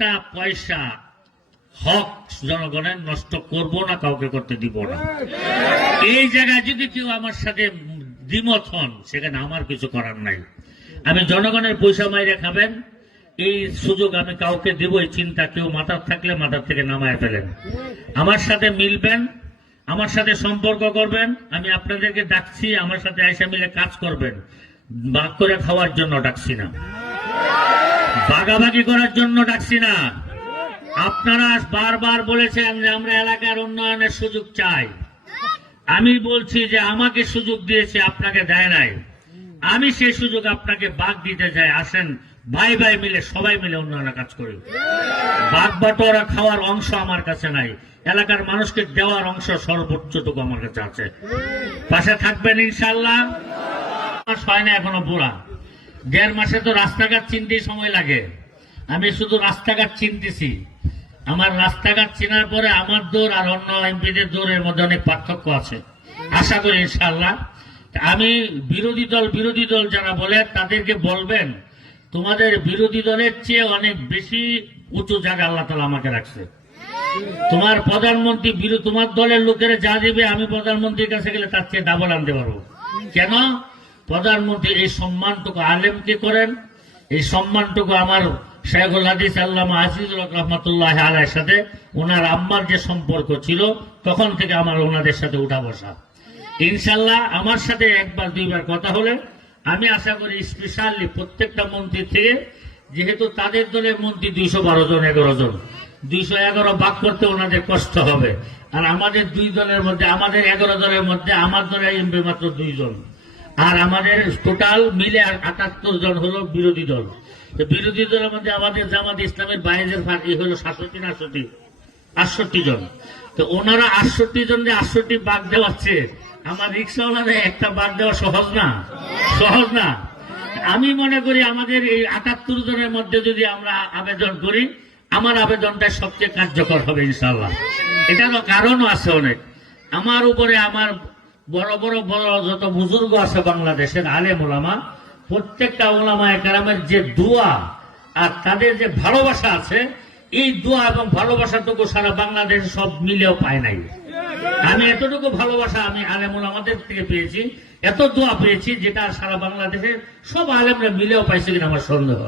একটা পয়সা হক জনগণের নষ্ট করব না, কাউকে করতে দিব না। এই জায়গায় যদি কেউ আমার সাথে দ্বিমত হন, সেখানে আমার কিছু করার নাই। আমি জনগণের পয়সা মাইরে খাবেন এই সুযোগ আমি কাউকে দেব, এই চিন্তা কেউ মাথার থাকলে মাথার থেকে নামায় ফেলেন। আমার সাথে মিলবেন, আমার সাথে সম্পর্ক করবেন। আমি আপনাদেরকে ডাকছি, আমার সাথে আইসা মিলে কাজ করবেন। ভাগ করে খাওয়ার জন্য ডাকছি না, ভাগাভাগি করার জন্য ডাকছি না। আপনারা বারবার বলেছেন যে আমরা এলাকার উন্নয়নের সুযোগ চাই। আমি বলছি যে আমাকে সুযোগ দিয়েছে, আপনাকে দেয় নাই। আমি সেই সুযোগ আপনাকে ভাগ দিতে চাই। আসেন ভাই ভাই মিলে সবাই মিলে উন্নয়নের কাজ করি। ভাগ বাটোয়ারা খাওয়ার অংশ আমার কাছে নাই, এলাকার মানুষকে দেওয়ার অংশ সর্বোচ্চটুকু আমার কাছে আছে। পাশে থাকবেন ইনশাল্লাহ। হয় না এখনো বুড়া, 1.5 মাসে তো রাস্তাঘাট চিনতেই সময় লাগে। আমি শুধু রাস্তাঘাট চিনতেছি। আমার রাস্তাঘাট চেনার পরে আমার দৌড় আর অন্য এমপিদের দৌড়ের মধ্যে অনেক পার্থক্য আছে। আশা করি ইনশাল্লাহ। আমি বিরোধী দল যারা বলে তাদেরকে বলবেন, তোমাদের বিরোধী দলের চেয়ে অনেক বেশি উঁচু জায়গা আল্লাহ তাআলা আমাকে রাখছে। তোমার প্রধানমন্ত্রী তোমার দলের লোকেরা যা দিবে, আমি প্রধানমন্ত্রীর কাছে গেলে তার চেয়ে ডাবল আনতে পারবো। কেন? প্রধানমন্ত্রী এই সম্মানটুকু আলেমকে করেন, এই সম্মানটুকু আমার শাইখুল হাদিস আল্লামা আজিজুল হক রহমাতুল্লাহ আলাইহির সাথে ওনার আম্মার যে সম্পর্ক ছিল, তখন থেকে আমার ওনাদের সাথে উঠা বসা। ইনশাল্লাহ আমার সাথে 1 2 বার কথা হলে আমি আশা করি স্পেশালি প্রত্যেকটা মন্ত্রী থেকে, যেহেতু তাদের দলের মন্ত্রী 212 জন 11 জন, 211 ভাগ করতে ওনাদের কষ্ট হবে। আর আমাদের 2 দলের মধ্যে, আমাদের 11 দলের মধ্যে আমার দলের এমপি মাত্র 2 জন, আর আমাদের টোটাল মিলে 78 জন হলো বিরোধী দল। বিরোধী দলের মধ্যে আমাদের জামাত ইসলামের বাইরের ফাঁকি হলো 68 জন। তো ওনারা 68 জন যে 68 ভাগ দেওয়াচ্ছে, আমার রিক্সাওয়ালারা একটা ভাগ দেওয়া সহজ না। আমি মনে করি আমাদের এই 78 জনের মধ্যে যদি আমরা আবেদন করি, আমার আবেদনটা সবচেয়ে কার্যকর হবে ইনশাআল্লাহ। এটারও কারণও আছে অনেক। আমার উপরে আমার বড় যত বুজুর্গ আছে বাংলাদেশের আলেম ওলামা, প্রত্যেকটা ওলামায়ে কেরামের যে দোয়া আর তাদের যে ভালোবাসা আছে, এই দোয়া এবং ভালোবাসাটুকু সারা বাংলাদেশে সব মিলেও পায় নাই। আমি এতটুকু ভালোবাসা আমি আলেম ওলামাদের থেকে পেয়েছি, এত দোয়া পেয়েছি যেটা সারা বাংলাদেশের সব আলেমরা মিলেও পাইছে কিনা আমার সন্দেহ।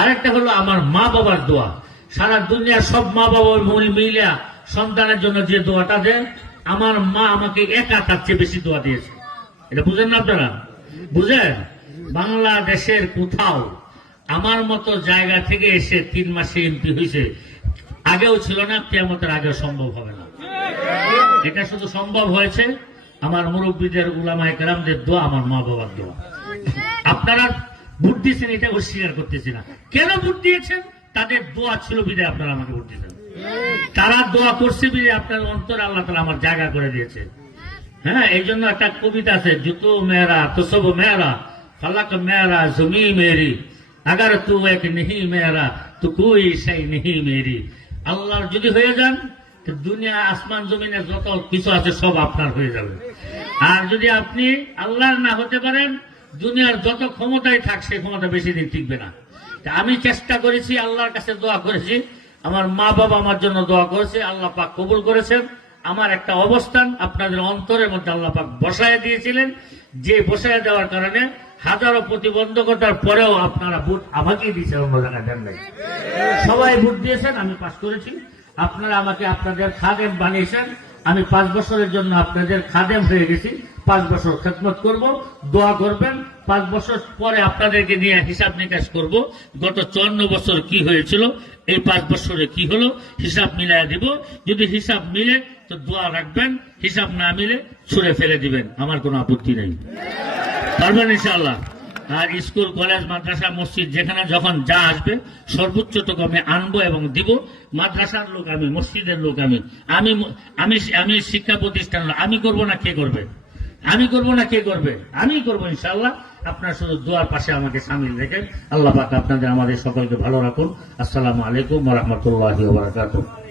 আরেকটা হলো আমার মা বাবার দোয়া। সারা দুনিয়ার সব মা বাবা মিলে সন্তানের জন্য যে দোয়াটা দেন, আমার মা আমাকে একা তার চেয়ে বেশি দোয়া দিয়েছে। এটা বুঝেন না আপনারা? বুঝেন? বাংলাদেশের কোথাও আমার মতো জায়গা থেকে এসে 3 মাসে এমপি হয়েছে, আগেও ছিল না, কিয়ামতের আগেও সম্ভব হবে না। এটা শুধু সম্ভব হয়েছে আমার মুরব্বীদের উলামায়ে কেরামদের দোয়া, আমার মা বাবার দোয়া। আপনারা ভোট দিয়েছেন, এটা অস্বীকার করতেছি না। কেন ভোট দিয়েছেন? তাদের দোয়া ছিল বিধায় আপনারা আমাকে ভোট দিয়েছেন। তারা দোয়া করছে বিধায় আপনার অন্তর আল্লাহ তাআলা আমার জায়গা করে দিয়েছে। হ্যাঁ, এই জন্য একটা কবিতা আছে, জুতো মেরা তো সব মেরা, ফলক মেরা জমি মেরি, আগার তু এক নেহি মেরা তো কোই সেই নেহি মেরি। আল্লাহর যদি হয়ে যান, দুনিয়া আসমান জমিনে যত কিছু আছে সব আপনার হয়ে যাবে। আর যদি আপনি আল্লাহর না হতে পারেন, দুনিয়ার যত ক্ষমতাই থাক, সেই ক্ষমতা বেশি দিন টিকবে না। আমি চেষ্টা করেছি, আল্লাহর কাছে দোয়া করেছি, আমার মা বাবা আমার জন্য দোয়া করেছে, আল্লাহ পাক কবুল করেছেন। আমার একটা অবস্থান আপনাদের অন্তরের মধ্যে আল্লাহ পাক বসায় দিয়েছিলেন, যে বসায় দেওয়ার কারণে হাজারো প্রতিবন্ধকতার পরেও আপনারা ভোট আমাকেই দিয়েছেন, অন্য জায়গায় দেন নাই। সবাই ভোট দিয়েছেন, আমি পাস করেছি। আপনারা আমাকে আপনাদের খাদেম বানিয়েছেন, আমি 5 বছরের জন্য আপনাদের খাদেম হয়ে গেছি। 5 বছর খেদমত করব, দোয়া করবেন। 5 বছর পরে আপনাদেরকে নিয়ে হিসাব নিকাশ করব, গত 54 বছর কি হয়েছিল, এই 5 বছরে কি হলো, হিসাব মিলাই দিব। যদি হিসাব মিলে তো দোয়া রাখবেন, হিসাব না মিলে ছুঁড়ে ফেলে দিবেন, আমার কোনো আপত্তি নেই। পারবেন ইনশাআল্লাহ। আর স্কুল কলেজ মাদ্রাসা মসজিদ যেখানে যখন যা আসবে সর্বোচ্চটুকু আমি আনবো এবং দিব। মাদ্রাসার লোক আমি, মসজিদের লোক আমি, আমি শিক্ষা প্রতিষ্ঠান, আমি করব না কে করবে? আমি করবো ইনশাআল্লাহ। আপনার শুধু দোয়ার পাশে আমাকে সামিল রেখেন। আল্লাহ পাক আপনাদের আমাদের সকলকে ভালো রাখুন। আসসালামু আলাইকুম ওয়া রাহমাতুল্লাহি ওয়া বারাকাতুহু।